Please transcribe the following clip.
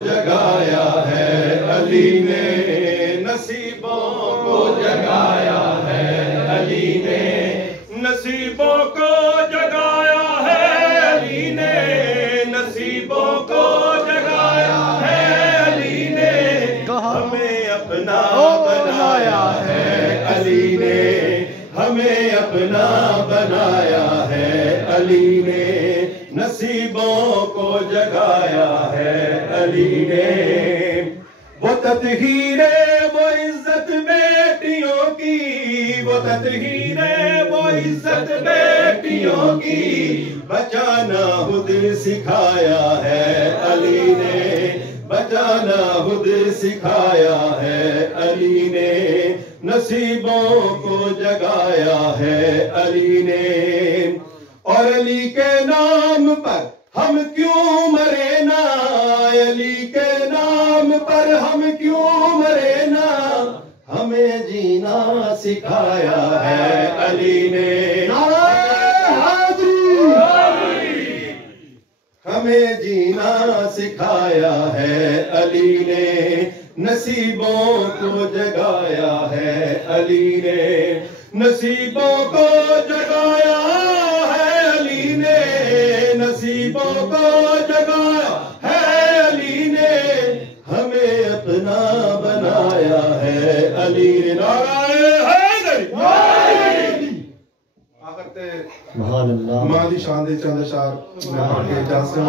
جگایا ہے علی نے، نصیبوں کو جگایا ہے علی نے، نصیبوں کو جگایا ہے علی نے، نصیبوں کو جگایا ہے علی نے، ہمیں اپنا بنایا ہے علی نے، ہمیں اپنا بنایا ہے علی نے، نصیبوں کو جگایا ہے علی نے۔ وہ تطہیر وہ عزت بیٹیوں کی، وہ تطہیر وہ عزت بیٹیوں کی، بچانا خود سکھایا ہے علی نے، بچانا خود سکھایا ہے علی نے، نصیبوں کو جگایا ہے علی نے۔ اور علی کے نام پر ہم کیوں مرے نا، علی کے نام پر ہم کیوں مرے نا، ہمیں جینا سکھایا ہے علی نے، ہمیں جینا سکھایا ہے علی نے، نصیبوں کو جگایا ہے علی نے، نصیبوں کو جگایا ہے علی نے، نصیبوں کو جگایا ہے علی نے، ہمیں اپنا بنایا ہے علی نے۔ مہان اللہ مہان دی شان دے چند اشعار میں پڑھ کے اجازت سے